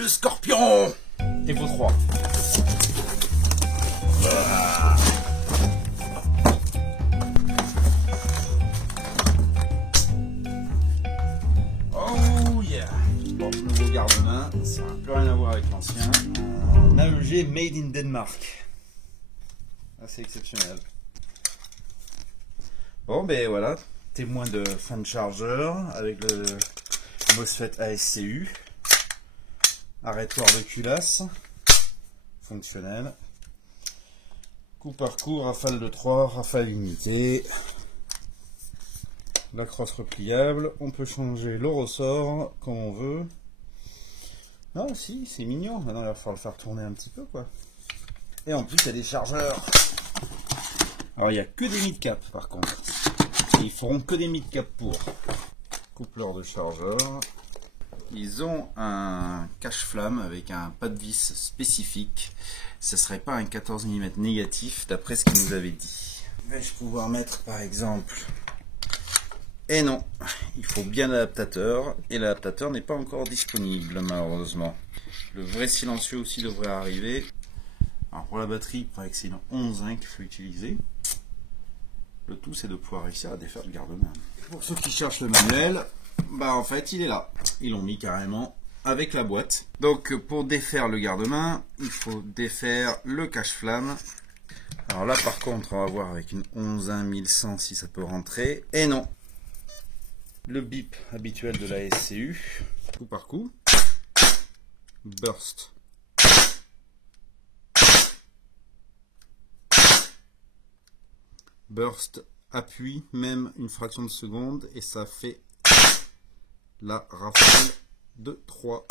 le scorpion. Et vos 3. Voilà. Oh yeah. Bon, nouveau garde-main, ça n'a plus rien à voir avec l'ancien. Un AEG made in Denmark. Assez exceptionnel. Bon ben voilà, témoin de fin de chargeur avec le MOSFET ASCU. Arrêtoir de culasse. Fonctionnel. Coup par coup, rafale de 3, rafale unité. La crosse repliable. On peut changer le ressort comme on veut. Non, si, c'est mignon. Maintenant, il va falloir le faire tourner un petit peu, quoi. Et en plus, il y a des chargeurs. Alors, il n'y a que des mid-cap, par contre. Et ils feront que des mid-cap pour. Coupleur de chargeur. Ils ont un cache-flamme avec un pas de vis spécifique. Ce serait pas un 14 mm négatif d'après ce qu'ils nous avaient dit. Vais-je pouvoir mettre par exemple... Et non, il faut bien l'adaptateur et l'adaptateur n'est pas encore disponible malheureusement. Le vrai silencieux aussi devrait arriver. Alors pour la batterie, il paraît que c'est une 11 qu'il faut utiliser. Le tout c'est de pouvoir réussir à défaire le garde-main. Pour ceux qui cherchent le manuel, bah en fait il est là. Ils l'ont mis carrément avec la boîte. Donc pour défaire le garde-main, il faut défaire le cache-flamme. Alors là par contre on va voir avec une 11-1100 si ça peut rentrer. Et non. Le bip habituel de la SCU. Coup par coup. Burst. Burst appuie même une fraction de seconde et ça fait la rafale de 3.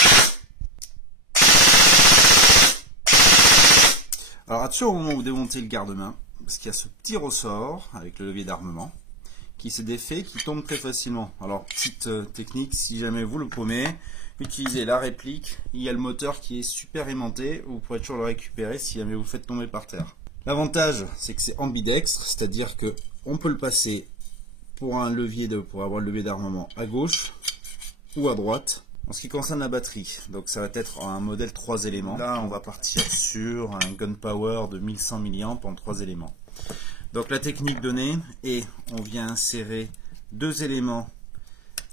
Alors attention au moment où vous démontez le garde-main, parce qu'il y a ce petit ressort avec le levier d'armement qui se défait, qui tombe très facilement. Alors petite technique, si jamais vous le paumez, utilisez la réplique, il y a le moteur qui est super aimanté, vous pourrez toujours le récupérer si jamais vous le faites tomber par terre. L'avantage c'est que c'est ambidextre, c'est-à-dire que on peut le passer pour avoir le levier d'armement à gauche ou à droite. En ce qui concerne la batterie, donc ça va être un modèle 3 éléments. Là on va partir sur un gunpower de 1100 mA en 3 éléments. Donc la technique donnée est, on vient insérer 2 éléments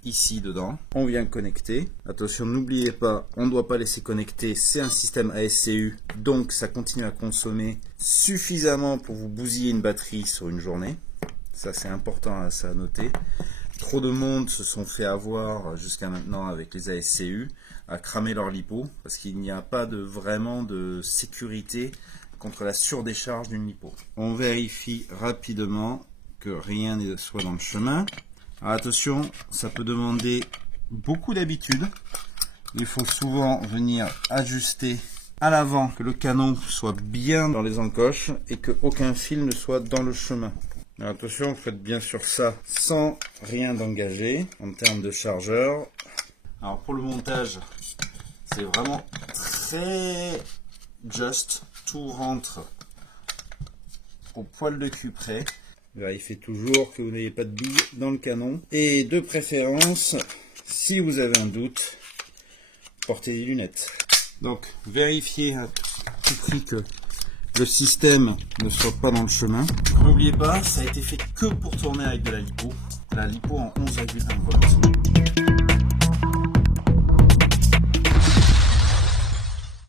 ici dedans, on vient connecter. Attention, n'oubliez pas, on ne doit pas laisser connecter, c'est un système ASCU, donc ça continue à consommer suffisamment pour vous bousiller une batterie sur une journée. Ça c'est important à noter. Trop de monde se sont fait avoir jusqu'à maintenant avec les ASCU à cramer leur lipo, parce qu'il n'y a pas vraiment de sécurité contre la surdécharge d'une lipo. On vérifie rapidement que rien ne soit dans le chemin. Alors attention, ça peut demander beaucoup d'habitude. Il faut souvent venir ajuster à l'avant, que le canon soit bien dans les encoches et qu'aucun fil ne soit dans le chemin. Alors attention, vous faites bien sûr ça sans rien d'engagé en termes de chargeur. Alors pour le montage, c'est vraiment très juste. Tout rentre au poil de cul près. Vérifiez toujours que vous n'ayez pas de billes dans le canon. Et de préférence, si vous avez un doute, portez des lunettes. Donc vérifiez à tout prix que le système ne soit pas dans le chemin. N'oubliez pas, ça a été fait que pour tourner avec de la lipo en 11,1 volts.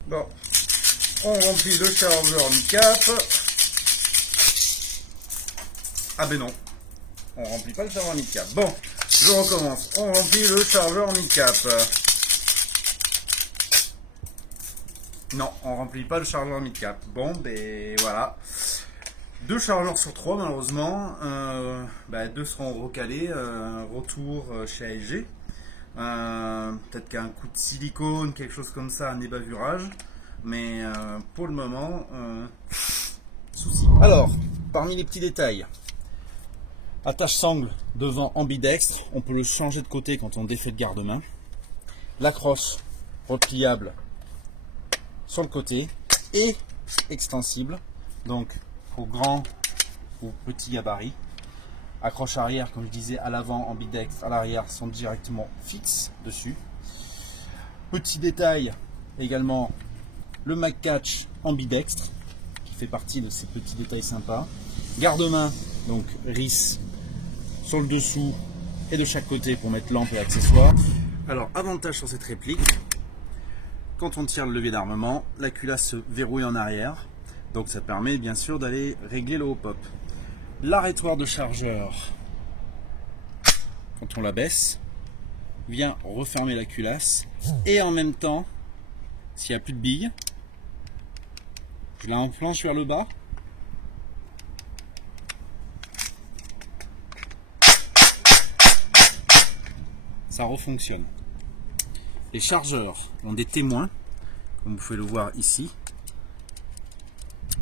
Bon. On remplit le chargeur mid-cap. Ah ben non, on remplit pas le chargeur mid-cap. Bon, je recommence. On remplit le chargeur mid-cap. Non, on remplit pas le chargeur mid-cap. Bon, ben voilà. 2 chargeurs sur 3 malheureusement. 2 seront recalés. Retour chez AEG. Peut-être qu'un coup de silicone, quelque chose comme ça, un ébavurage. Mais pour le moment, souci. Alors, parmi les petits détails, attache sangle devant ambidextre, on peut le changer de côté quand on défait le garde-main. La crosse repliable sur le côté et extensible, donc pour grand ou petit gabarit. Accroche arrière, comme je disais, à l'avant ambidextre, à l'arrière sont directement fixes dessus. Petit détail, également le MagCatch ambidextre, qui fait partie de ces petits détails sympas. Garde-main, donc RIS sur le dessous et de chaque côté pour mettre lampe et accessoires. Alors, avantage sur cette réplique, quand on tire le levier d'armement, la culasse se verrouille en arrière, donc ça permet bien sûr d'aller régler le hop-hop. L'arrêtoir de chargeur, quand on la baisse, vient refermer la culasse, et en même temps, s'il n'y a plus de billes, je la enclenche vers le bas. Ça refonctionne. Les chargeurs ont des témoins, comme vous pouvez le voir ici,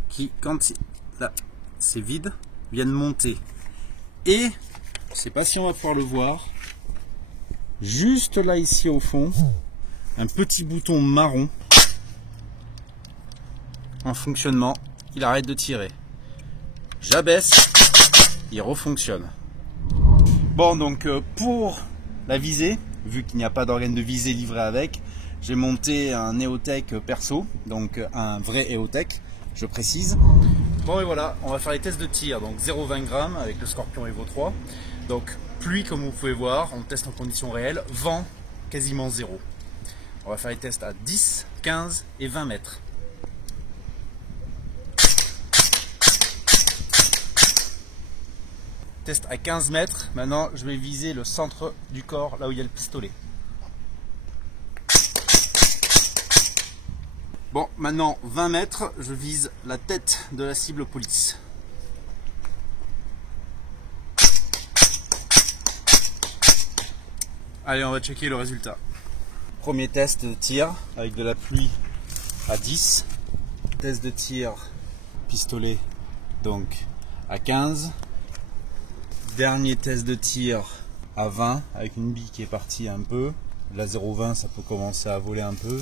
qui, quand là c'est vide, viennent monter. Et, je ne sais pas si on va pouvoir le voir, juste là ici au fond, un petit bouton marron en fonctionnement, il arrête de tirer. J'abaisse, il refonctionne. Bon, donc pour la visée, vu qu'il n'y a pas d'organe de visée livré avec, j'ai monté un EOTech perso, donc un vrai EOTech, je précise. Bon et voilà, on va faire les tests de tir, donc 0,20 g avec le Scorpion Evo 3. Donc pluie comme vous pouvez voir, on teste en conditions réelles, vent quasiment zéro. On va faire les tests à 10, 15 et 20 mètres. Test à 15 mètres, maintenant je vais viser le centre du corps, là où il y a le pistolet. Bon, maintenant 20 mètres, je vise la tête de la cible police. Allez, on va checker le résultat. Premier test de tir avec de la pluie à 10. Test de tir pistolet donc à 15. Dernier test de tir à 20 avec une bille qui est partie un peu. La 0,20 ça peut commencer à voler un peu.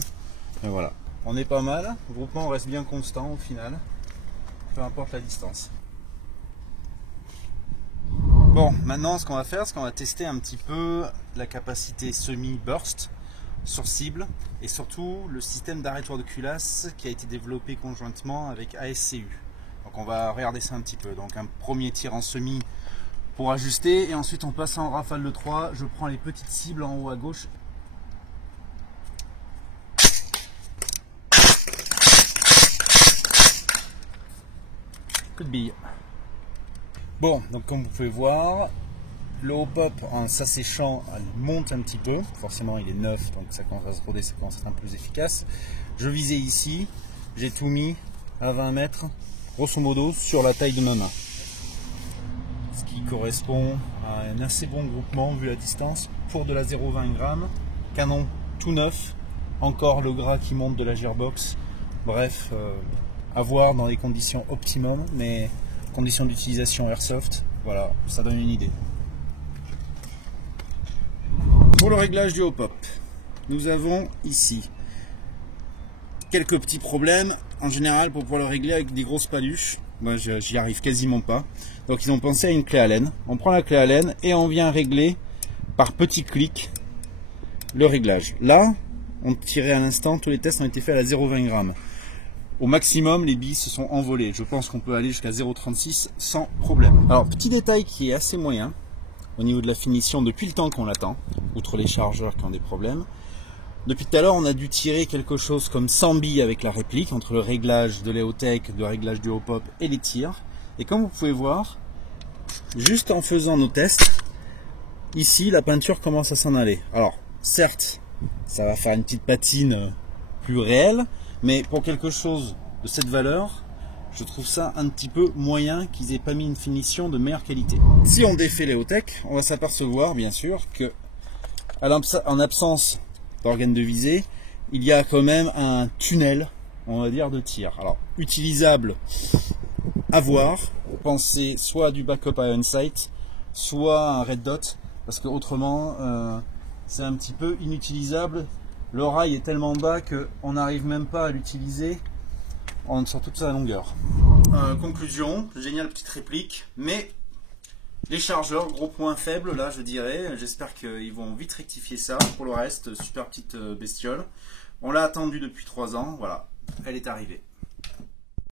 Mais voilà, on est pas mal. Le groupement reste bien constant au final, peu importe la distance. Bon, maintenant ce qu'on va faire, c'est qu'on va tester un petit peu la capacité semi-burst sur cible et surtout le système d'arrêtoir de culasse qui a été développé conjointement avec ASCU. Donc on va regarder ça un petit peu. Donc un premier tir en semi pour ajuster et ensuite en passant en rafale de 3, je prends les petites cibles en haut à gauche. Coup de bille. Bon, donc comme vous pouvez voir, le hop-hop en s'asséchant monte un petit peu. Forcément il est neuf, donc ça commence à se roder, ça commence à être un peu plus efficace. Je visais ici, j'ai tout mis à 20 mètres, grosso modo sur la taille de ma main. Ce qui correspond à un assez bon groupement vu la distance pour de la 0,20 g. Canon tout neuf, encore le gras qui monte de la gearbox. Bref, à voir dans les conditions optimum, mais conditions d'utilisation airsoft, voilà, ça donne une idée. Pour le réglage du hop-hop, nous avons ici quelques petits problèmes. En général, pour pouvoir le régler avec des grosses paluches, moi j'y arrive quasiment pas. Donc ils ont pensé à une clé Allen. On prend la clé Allen et on vient régler par petits clics le réglage. Là, on tirait à l'instant, tous les tests ont été faits à la 0,20 g. Au maximum, les billes se sont envolées. Je pense qu'on peut aller jusqu'à 0,36 sans problème. Alors, petit détail qui est assez moyen au niveau de la finition depuis le temps qu'on l'attend, outre les chargeurs qui ont des problèmes. Depuis tout à l'heure, on a dû tirer quelque chose comme 100 billes avec la réplique, entre le réglage de l'EOTech, le réglage du hop-hop et les tirs. Et comme vous pouvez voir, juste en faisant nos tests, ici, la peinture commence à s'en aller. Alors, certes, ça va faire une petite patine plus réelle, mais pour quelque chose de cette valeur, je trouve ça un petit peu moyen qu'ils aient pas mis une finition de meilleure qualité. Si on défait l'EOTech, on va s'apercevoir bien sûr que en absence d'organe de visée, il y a quand même un tunnel, on va dire, de tir. Alors, utilisable à voir, pensez soit à du backup iron sight, soit à un red dot, parce que autrement, c'est un petit peu inutilisable. Le rail est tellement bas qu'on n'arrive même pas à l'utiliser sur toute sa longueur. Conclusion, géniale petite réplique, mais les chargeurs, gros point faible là je dirais, j'espère qu'ils vont vite rectifier ça. Pour le reste, super petite bestiole. On l'a attendue depuis 3 ans, voilà, elle est arrivée.